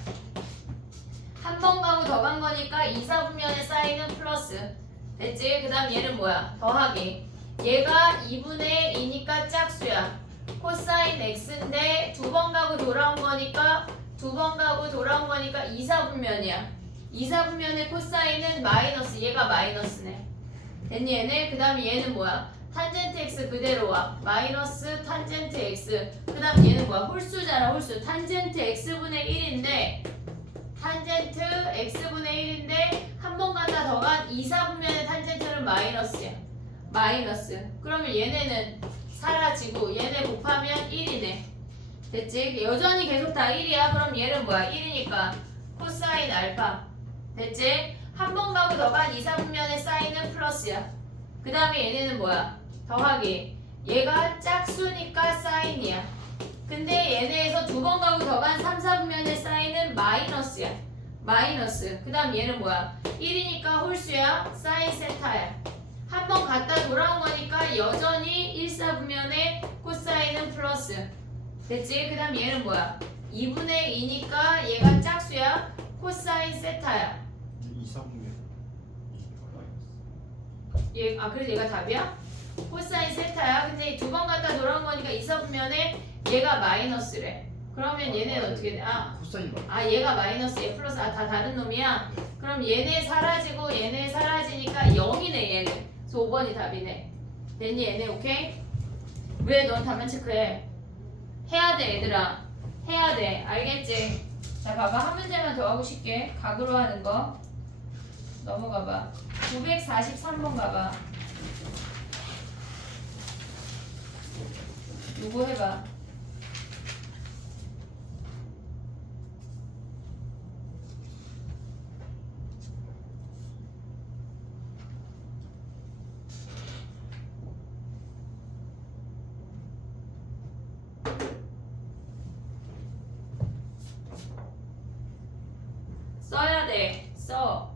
한 번 가고 더 간 거니까 2, 4분면의 사인은 플러스. 됐지? 그 다음 얘는 뭐야? 더하기. 얘가 2분의 2니까 짝수야. 코사인 x인데 두 번 가고 돌아온 거니까 2, 4분면이야. 2, 4분면의 코사인은 마이너스. 얘가 마이너스네. 됐니 얘네? 그 다음에 얘는 뭐야? 탄젠트 x 그대로 와. 마이너스 탄젠트 x. 그 다음 얘는 뭐야? 홀수잖아 홀수. 탄젠트 x분의 1인데 탄젠트 x분의 1인데 한 번 갔다 더 간 2, 4분면의 탄젠트는 마이너스야. 마이너스. 그러면 얘네는 사라지고 얘네 곱하면 1이네. 됐지? 여전히 계속 다 1이야. 그럼 얘는 뭐야? 1이니까 코사인 알파. 됐지? 한 번 가고 더 간 2, 4분면의 사인은 플러스야. 그 다음에 얘네는 뭐야? 더하기. 얘가 짝수니까 사인이야. 근데 얘네에서 두 번 가고 더 간 3, 4분면의 사인은 마이너스야. 마이너스. 그 다음 얘는 뭐야? 1이니까 홀수야. 사인 세타야. 한 번 갔다 돌아온 거니까 여전히 1, 4분면의 코사인은 플러스. 됐지? 그 다음 얘는 뭐야? 2분의 2니까 얘가 짝수야. 코사인 세타야. 2, 3분면 그래서 얘가 답이야? 코사인 세타야. 근데 두 번 갔다 돌아온 거니까 2, 4분면에 얘가 마이너스래. 그러면 얘네는 어떻게 돼? 코사인 얘가 마이너스 얘 플러스 다 다른 놈이야? 네. 그럼 얘네 사라지고 얘네 사라지니까 0이네 얘는. 그래서 5번이 답이네. 됐니 얘네 오케이? 왜 넌 답만 체크해? 해야 돼 얘들아. 해야 돼. 알겠지? 자 봐봐 한 문제만 더 하고 싶게. 각으로 하는 거 넘어가봐. 943번 가봐. 요거 해봐. 써야 돼. 써.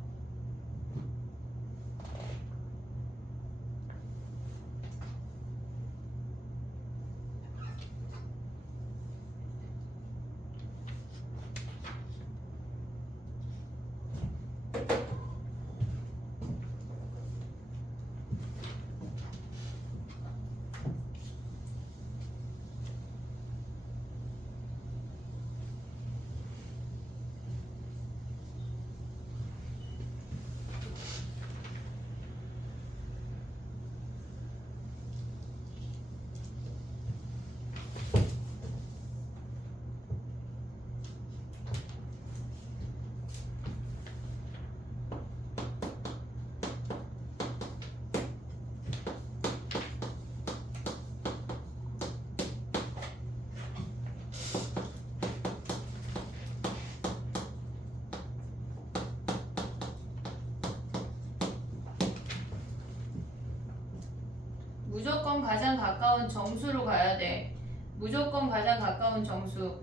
무조건 가장 가까운 정수로 가야 돼. 무조건 가장 가까운 정수.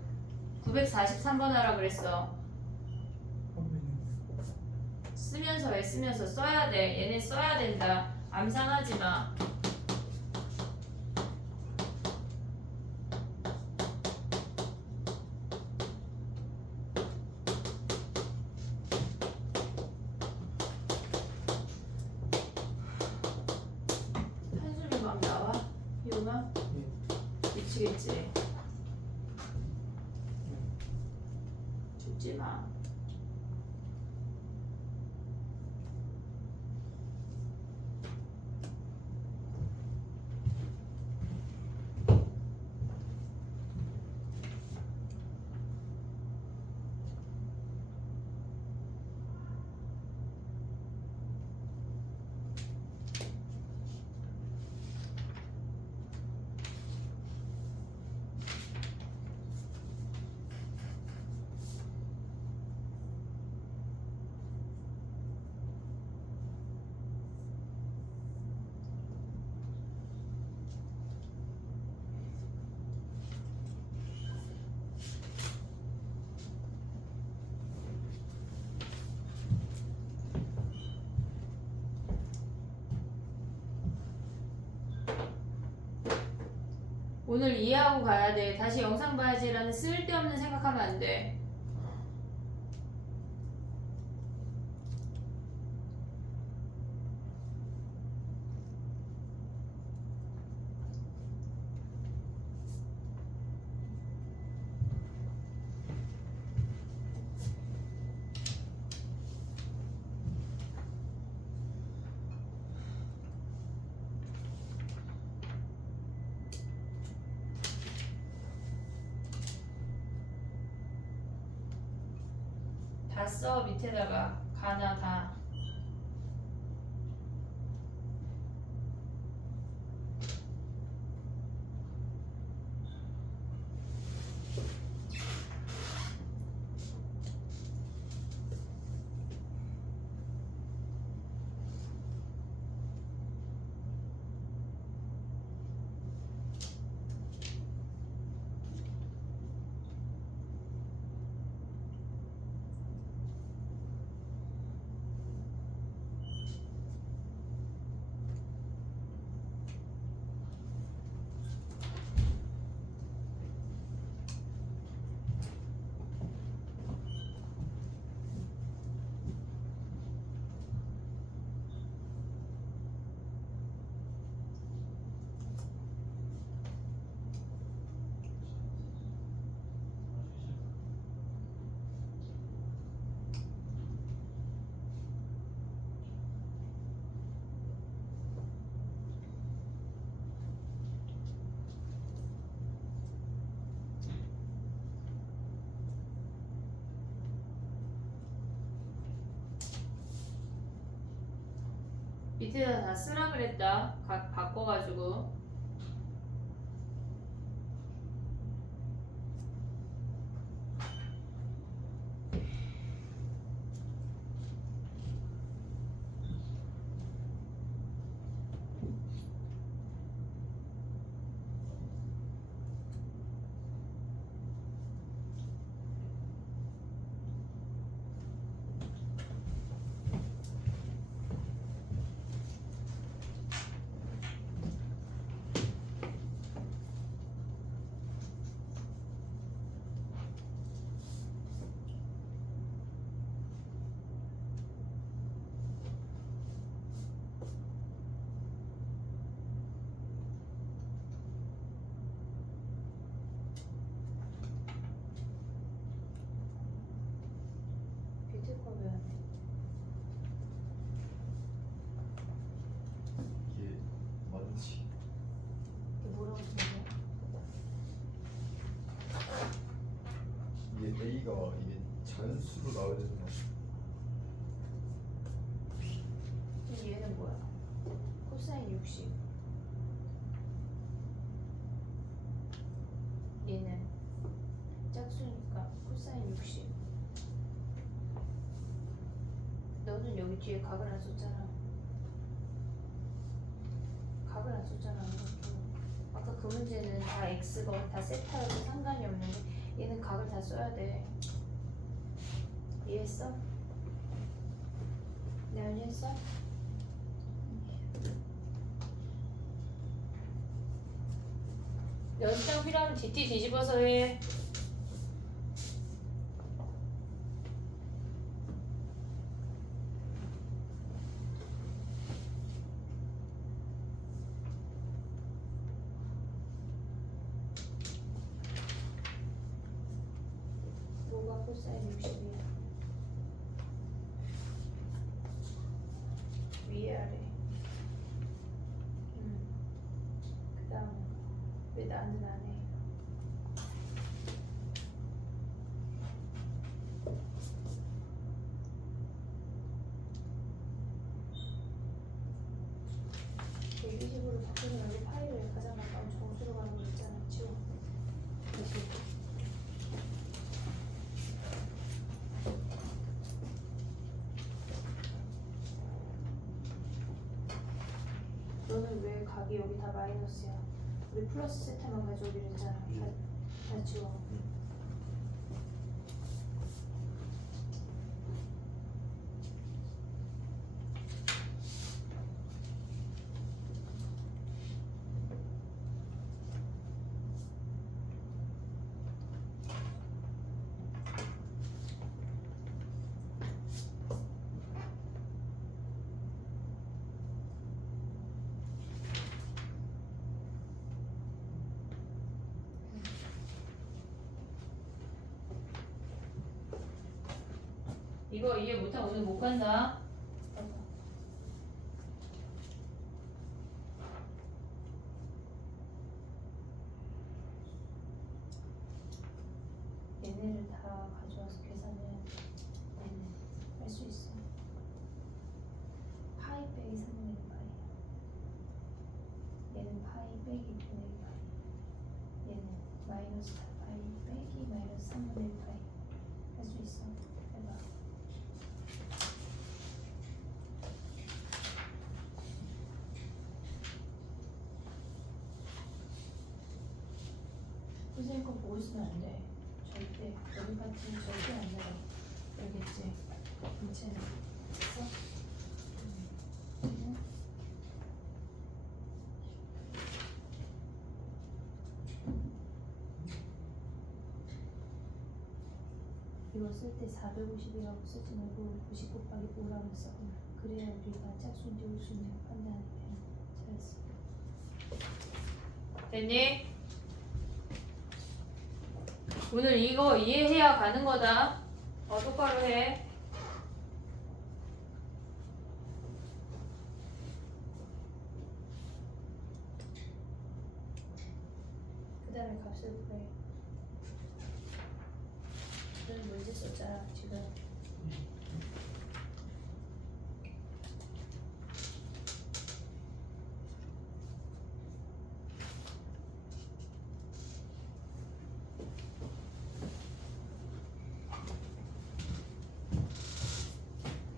943번 하라 그랬어. 쓰면서 해 쓰면서 써야 돼. 얘네 써야 된다. 암산하지 마. 한숨이 막 나와? 이용아? 미치겠지. 죽지 마. 오늘 이해하고 가야 돼. 다시 영상 봐야지라는 쓸데없는 생각하면 안 돼. 다 써 밑에다가 가나 다. 밑에다 다 쓰라 그랬다. 바꿔가지고. 비트코인 이게 맞지? 이게 뭐라고 쓰는 이게 A가 이게 자연수로 나와야 되는 거. 거야? 얘는 뭐야? 코사인 60. 얘는 짝수니까 코사인 60. 너는 여기 뒤에 각을 안 썼잖아. 각을 안 썼잖아. 이것도. 아까 그 문제는 다 x가 다 세타여도 상관이 없는데 얘는 각을 다 써야 돼. 이해했어? 네, 이해했어? 연습장 필요하면 DT 뒤집어서 해. 뭐가 코사인 60이야? 위에 아래. 그 다음 왜 나는 안 해? 대기식으로 바꾸지 말고 파일을 가장 가까운 정수로 가는 거 있잖아. 지워. 다시. 너는 왜 각이 여기 다 마이너스야? 우리 플러스 세타만 가져오기로 했잖아. 다 지워. 이거 이해 못하면 오늘 못 간다. 얘네를 다 가져와서 계산을 할 수 있어. 파이 빼기 3분의 1 파이. 얘는 파이 빼기 2분의 1 파이. 얘는 마이너스 4 파이 빼기 마이너스 3분의 1 파이. 할 수 있어. 해봐. 선생님 거 보고 있으면 안 돼. 절대. 여기 파트는 절대 안 나가. 알겠지? 괜찮아. 됐어? 이거 쓸 때 450이라고 쓰지 말고 90 곱하기 5라고 써. 그래야 우리가 짝수인지 홀수인지 판단이 돼. 잘했어. 됐니? 오늘 이거 이해해야 가는 거다. 똑바로 해. 그 다음에 값을 구해. 너는 문제 썼잖아 지금.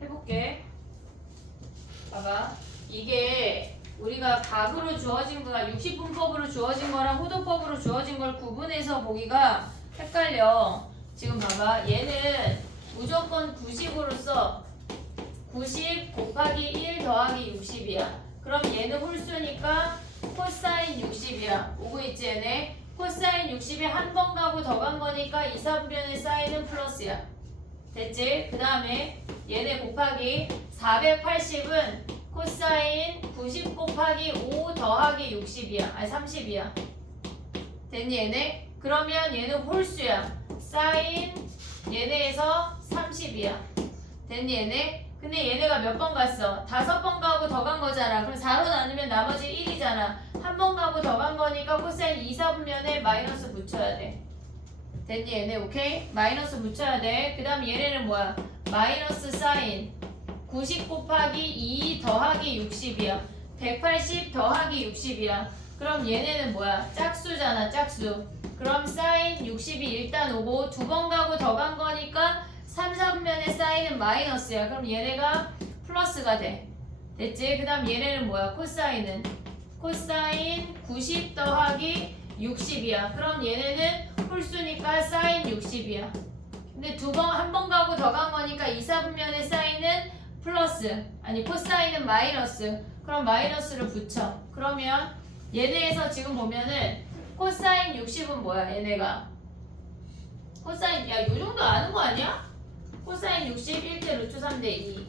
해볼게. 봐봐. 이게 우리가 각으로 주어진 거가 60분법으로 주어진 거랑 호도법으로 주어진 걸 구분해서 보기가 헷갈려. 지금 봐봐. 얘는 무조건 90으로 써. 90 곱하기 1 더하기 60이야. 그럼 얘는 홀수니까 코사인 60이야. 오고 있지 얘네? 코사인 60이 한 번 가고 더 간 거니까 2, 4분면의 사인은 플러스야. 됐지? 그 다음에 얘네 곱하기 480은 코사인 90 곱하기 5 더하기 60이야. 아니 30이야. 됐니 얘네? 그러면 얘는 홀수야. 사인 얘네에서 30이야. 됐니 얘네? 근데 얘네가 몇 번 갔어? 5번 가고 더 간 거잖아. 그럼 4로 나누면 나머지 1이잖아. 한 번 가고 더 간 거니까 코사인 2, 4분면에 마이너스 붙여야 돼. 됐니 얘네? 오케이? 마이너스 붙여야 돼. 그 다음 얘네는 뭐야? 마이너스 사인 90 곱하기 2 더하기 60이야. 180 더하기 60이야. 그럼 얘네는 뭐야? 짝수잖아 짝수. 그럼 사인 60이 일단 오고 두 번 가고 더 간 거니까 3, 4분면의 사인은 마이너스야. 그럼 얘네가 플러스가 돼. 됐지? 그 다음 얘네는 뭐야? 코사인은 코사인 90 더하기 60이야. 그럼 얘네는 홀수니까 사인 60이야. 근데 한 번 가고 더 간 거니까 2, 4분면의 사인은 플러스. 아니 코사인은 마이너스. 그럼 마이너스를 붙여. 그러면 얘네에서 지금 보면은 코사인 60은 뭐야 얘네가? 코사인 야 요 정도 아는 거 아니야? 코사인 60 1대 루트 3대 2.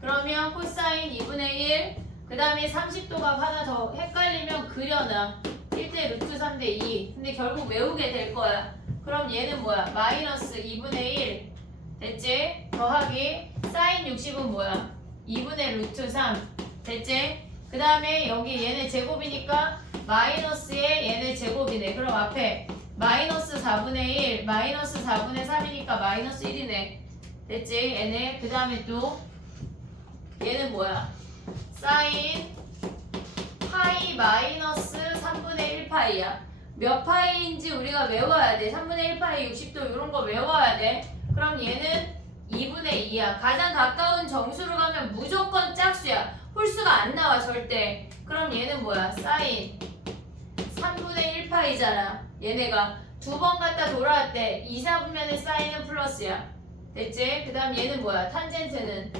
그러면 코사인 2분의 1. 그 다음에 30도가 하나 더 헷갈리면 그려놔. 1대 루트 3대 2. 근데 결국 외우게 될 거야. 그럼 얘는 뭐야? 마이너스 2분의 1. 됐지? 더하기 사인 60은 뭐야? 2분의 루트 3. 됐지? 그 다음에 여기 얘네 제곱이니까 마이너스에 얘네 제곱이네. 그럼 앞에 마이너스 4분의 1, 마이너스 4분의 3이니까 마이너스 1이네. 됐지? 얘네. 그 다음에 또 얘는 뭐야? 사인 파이 마이너스 3분의 1 파이야. 몇 파이인지 우리가 외워야 돼. 3분의 1 파이 60도 이런 거 외워야 돼. 그럼 얘는 2분의 2야. 가장 가까운 정수로 가면 무조건 짝수야. 홀수가 안 나와 절대. 그럼 얘는 뭐야? 사인 3분의 1 파이잖아. 얘네가 두 번 갔다 돌아왔대. 2, 4분면의 사인은 플러스야. 됐지? 그 다음 얘는 뭐야? 탄젠트는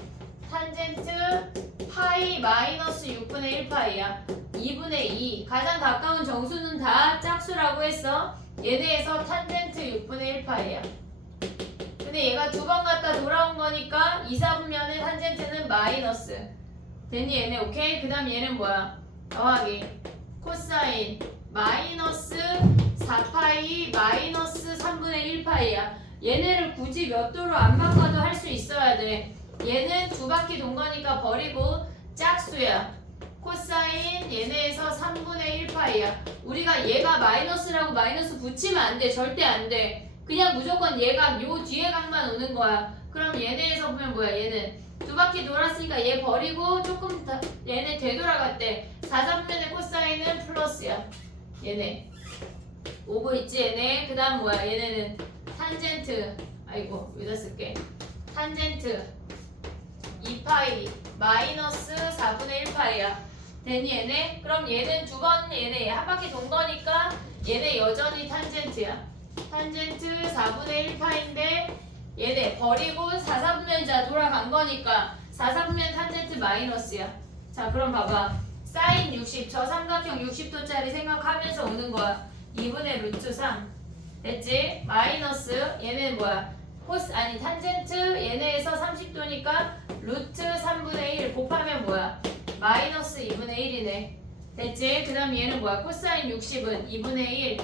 탄젠트 파이 마이너스 6분의 1 파이야. 2분의 2. 가장 가까운 정수는 다 짝수라고 했어. 얘네에서 탄젠트 6분의 1 파이야. 근데 얘가 두 번 갔다 돌아온 거니까 2, 4분면의 탄젠트는 마이너스. 됐니 얘네? 오케이? 그 다음 얘는 뭐야? 더하기 코사인 마이너스 4파이 마이너스 3분의 1파이야. 얘네를 굳이 몇 도로 안 바꿔도 할 수 있어야 돼. 얘는 두 바퀴 돈 거니까 버리고 짝수야. 코사인 얘네에서 3분의 1파이야. 우리가 얘가 마이너스라고 마이너스 붙이면 안 돼. 절대 안 돼. 그냥 무조건 얘가 요 뒤에 각만 오는 거야. 그럼 얘네에서 보면 뭐야? 얘는 두 바퀴 돌았으니까 얘 버리고 조금 더 얘네 되돌아갔대. 4분면의 코사인은 플러스야. 얘네 오고 있지 얘네. 그 다음 뭐야? 얘네는 탄젠트. 아이고 여기다 쓸게. 탄젠트 2파이 마이너스 4분의 1파이야. 되니 얘네? 그럼 얘는 두 번 얘네 한 바퀴 돈 거니까 얘네 여전히 탄젠트야. 탄젠트 4분의 1파인데 얘네 버리고 4분면자 돌아간 거니까 4분면 탄젠트 마이너스야. 자 그럼 봐봐. 사인 60 저 삼각형 60도짜리 생각하면서 오는 거야. 2분의 루트 3 됐지? 마이너스 얘는 뭐야? 코스 아니 탄젠트 얘네에서 30도니까 루트 3분의 1 곱하면 뭐야? 마이너스 2분의 1이네. 됐지? 그 다음 얘는 뭐야? 코사인 60은 2분의 1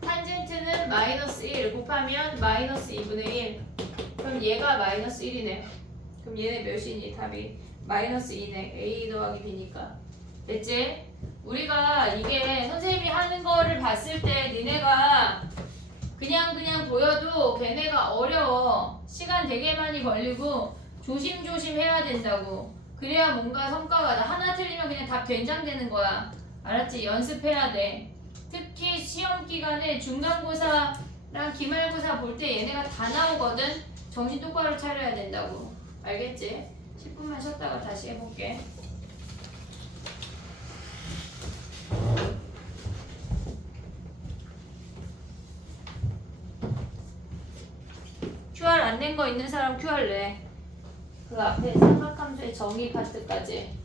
탄젠트는 마이너스 1 곱하면 마이너스 2분의 1 그럼 얘가 마이너스 1이네. 그럼 얘네 몇이니? 답이 마이너스 2네. A 더하기 B니까. 됐지? 우리가 이게 선생님이 하는 거를 봤을 때 니네가 그냥 보여도 걔네가 어려워. 시간 되게 많이 걸리고 조심조심 해야 된다고. 그래야 뭔가 성과가 나. 하나 틀리면 그냥 답 된장되는 거야. 알았지? 연습해야 돼. 특히 시험 기간에 중간고사랑 기말고사 볼 때 얘네가 다 나오거든. 정신 똑바로 차려야 된다고. 알겠지? 10분만 쉬었다가 다시 해볼게. QR 안 낸 거 있는 사람 QR 내. 그 앞에 삼각함수의 정의 파트까지.